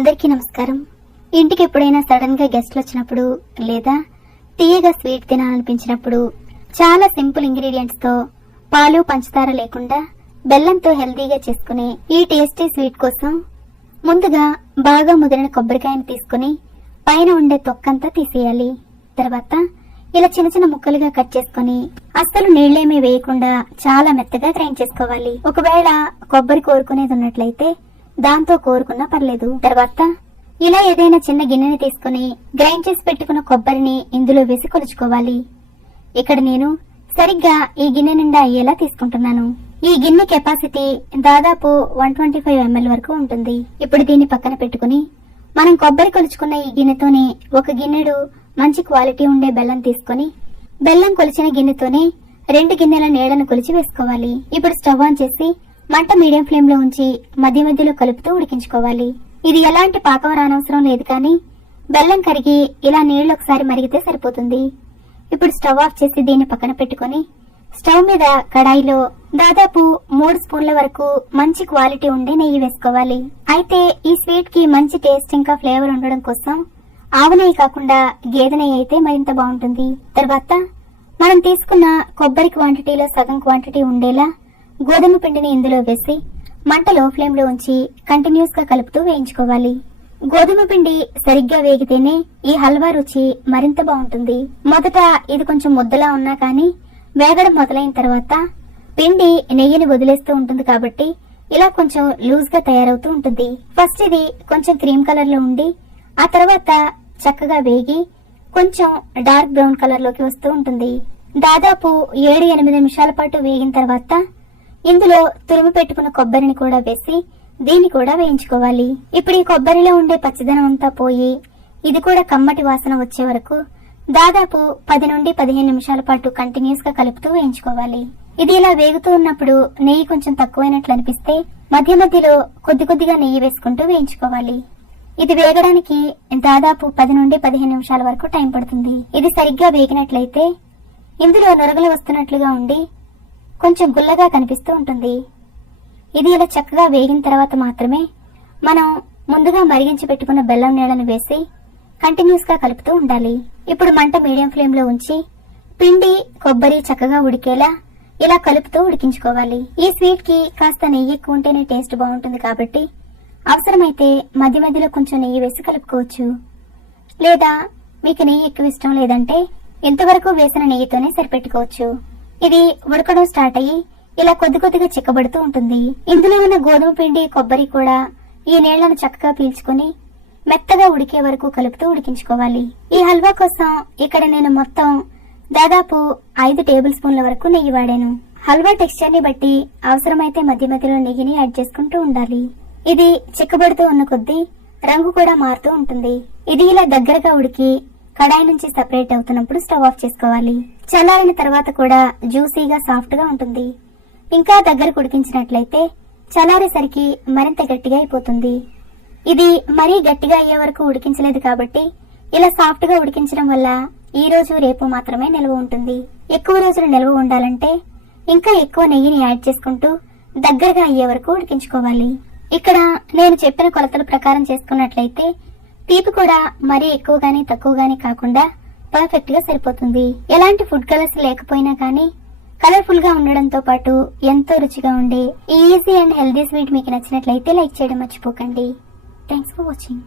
అందరికీ నమస్కారం. ఇంటికి ఎప్పుడైనా సడన్గా గెస్ట్లు వచ్చినప్పుడు లేదా తీయగా స్వీట్ తినాలనిపించినప్పుడు చాలా సింపుల్ ఇంగ్రీడియంట్స్తో పాలు పంచదార లేకుండా బెల్లంతో హెల్దీగా చేసుకునే ఈ టేస్టీ స్వీట్ కోసం ముందుగా బాగా ముదిరిన కొబ్బరికాయను తీసుకుని పైన ఉండే తొక్కంతా తీసేయాలి. తర్వాత ఇలా చిన్న చిన్న ముక్కలుగా కట్ చేసుకుని అస్సలు నీళ్ళేమీ వేయకుండా చాలా మెత్తగా గ్రైండ్ చేసుకోవాలి. ఒకవేళ కొబ్బరి కోరుకునేది ఉన్నట్లయితే దాంతో కోరుకున్నా పర్లేదు. తర్వాత ఇలా ఏదైనా చిన్న గిన్నెని తీసుకుని గ్రైండ్ చేసి పెట్టుకున్న కొబ్బరిని ఇందులో వేసి కొలుచుకోవాలి. ఇక్కడ నేను సరిగ్గా ఈ గిన్నె నిండా అయ్యేలా తీసుకుంటున్నాను. ఈ గిన్నె కెపాసిటీ దాదాపు వన్ ట్వంటీ ఫైవ్ ఎంఎల్ వరకు ఉంటుంది. ఇప్పుడు దీన్ని పక్కన పెట్టుకుని మనం కొబ్బరి కొలుచుకున్న ఈ గిన్నెతోనే ఒక గిన్నెడు మంచి క్వాలిటీ ఉండే బెల్లం తీసుకుని బెల్లం కొలిచిన గిన్నెతోనే రెండు గిన్నెల నీళ్ళను కొలిచి వేసుకోవాలి. ఇప్పుడు స్టవ్ ఆన్ చేసి మంట మీడియం ఫ్లేమ్లో ఉంచి మధ్య మధ్యలో కలుపుతూ ఉడికించుకోవాలి. ఇది ఎలాంటి పాకం రానవసరం లేదు కానీ బెల్లం కరిగి ఇలా నీళ్ళు ఒకసారి మరిగితే సరిపోతుంది. ఇప్పుడు స్టవ్ ఆఫ్ చేసి దీన్ని పక్కన పెట్టుకొని స్టవ్ మీద కడాయిలో దాదాపు మూడు స్పూన్ల వరకు మంచి క్వాలిటీ ఉండే నెయ్యి వేసుకోవాలి. అయితే ఈ స్వీట్కి మంచి టేస్ట్ ఇంకా ఫ్లేవర్ ఉండడం కోసం ఆవు నెయ్యి కాకుండా గేదె నెయ్యి అయితే మరింత బాగుంటుంది. తర్వాత మనం తీసుకున్న కొబ్బరి క్వాంటిటీలో సగం క్వాంటిటీ ఉండేలా గోధుమ పిండిని ఇందులో వేసి మంట లో ఫ్లేమ్లో ఉంచి కంటిన్యూస్గా కలుపుతూ వేయించుకోవాలి. గోధుమ పిండి సరిగ్గా వేగితేనే ఈ హల్వా రుచి మరింత బాగుంటుంది. మొదట ఇది కొంచెం ముద్దలా ఉన్నా కానీ వేగడం మొదలైన తర్వాత పిండి నెయ్యిని వదిలేస్తూ ఉంటుంది కాబట్టి ఇలా కొంచెం లూజ్గా తయారవుతూ ఉంటుంది. ఫస్ట్ ఇది కొంచెం క్రీమ్ కలర్లో ఉండి ఆ తర్వాత చక్కగా వేగి కొంచెం డార్క్ బ్రౌన్ కలర్లోకి వస్తూ ఉంటుంది. దాదాపు ఏడు ఎనిమిది నిమిషాల పాటు వేగిన తర్వాత ఇందులో తురిమి పెట్టుకున్న కొబ్బరిని కూడా వేసి దీన్ని కూడా వేయించుకోవాలి. ఇప్పుడు ఈ కొబ్బరిలో ఉండే పచ్చదనం అంతా పోయి ఇది కూడా కమ్మటి వాసన వచ్చే వరకు దాదాపు పది నుండి పదిహేను నిమిషాల పాటు కంటిన్యూస్గా కలుపుతూ వేయించుకోవాలి. ఇది ఇలా వేగుతూ ఉన్నప్పుడు నెయ్యి కొంచెం తక్కువైనట్లు అనిపిస్తే మధ్య మధ్యలో కొద్ది కొద్దిగా నెయ్యి వేసుకుంటూ వేయించుకోవాలి. ఇది వేగడానికి దాదాపు పది నుండి పదిహేను నిమిషాల వరకు టైం పడుతుంది. ఇది సరిగ్గా వేగినట్లయితే ఇందులో నొరగలు వస్తున్నట్లుగా ఉండి కొంచెం గుల్లగా కనిపిస్తూ ఉంటుంది. ఇది ఇలా చక్కగా వేగిన తర్వాత మాత్రమే మనం ముందుగా మరిగించి పెట్టుకున్న బెల్లం నీళ్ళను వేసి కంటిన్యూస్గా కలుపుతూ ఉండాలి. ఇప్పుడు మంట మీడియం ఫ్లేమ్లో ఉంచి పిండి కొబ్బరి చక్కగా ఉడికేలా ఇలా కలుపుతూ ఉడికించుకోవాలి. ఈ స్వీట్కి కాస్త నెయ్యి ఎక్కువ ఉంటేనే టేస్ట్ బాగుంటుంది కాబట్టి అవసరమైతే మధ్య మధ్యలో కొంచెం నెయ్యి వేసి కలుపుకోవచ్చు. లేదా మీకు నెయ్యి ఎక్కువ ఇష్టం లేదంటే ఎంతవరకు వేసిన నెయ్యితోనే సరిపెట్టుకోవచ్చు. ఇది ఉడకడం స్టార్ట్ అయ్యి ఇలా కొద్ది కొద్దిగా చిక్కబడుతూ ఉంటుంది. ఇందులో ఉన్న గోధుమ పిండి కొబ్బరి కూడా ఈ నీళ్ళను చక్కగా పీల్చుకుని మెత్తగా ఉడికే వరకు కలుపుతూ ఉడికించుకోవాలి. ఈ హల్వా కోసం ఇక్కడ నేను మొత్తం దాదాపు ఐదు టేబుల్ స్పూన్ల వరకు నెయ్యి వాడాను. హల్వా టెక్స్చర్ని బట్టి అవసరమైతే మధ్య మధ్యలో నెయ్యిని యాడ్ చేసుకుంటూ ఉండాలి. ఇది చిక్కబడుతూ ఉన్న కొద్దీ రంగు కూడా మారుతూ ఉంటుంది. ఇది ఇలా దగ్గరగా ఉడికి కడాయి నుంచి సెపరేట్ అవుతున్నప్పుడు స్టవ్ ఆఫ్ చేసుకోవాలి. చల్లారిన తర్వాత కూడా జ్యూసీగా సాఫ్ట్గా ఉంటుంది. ఇంకా దగ్గర ఉడికించినట్లయితే చల్లారేసరికి మరింత గట్టిగా అయిపోతుంది. ఇది మరీ గట్టిగా అయ్యే వరకు ఉడికించలేదు కాబట్టి ఇలా సాఫ్ట్గా ఉడికించడం వల్ల ఈ రోజు రేపు మాత్రమే నిల్వ ఉంటుంది. ఎక్కువ రోజులు నిల్వ ఉండాలంటే ఇంకా ఎక్కువ నెయ్యిని యాడ్ చేసుకుంటూ దగ్గరగా అయ్యే వరకు ఉడికించుకోవాలి. ఇక్కడ నేను చెప్పిన కొలతల ప్రకారం చేసుకున్నట్లయితే తీపి కూడా మరీ ఎక్కువగాని తక్కువగాని కాకుండా పర్ఫెక్ట్గా సరిపోతుంది. ఎలాంటి ఫుడ్ కలర్స్ లేకపోయినా కానీ కలర్ఫుల్గా ఉండడంతో పాటు ఎంతో రుచిగా ఉండే ఈజీ అండ్ హెల్దీ స్వీట్ మీకు నచ్చినట్లయితే లైక్ చేయడం మర్చిపోకండి. Thanks for watching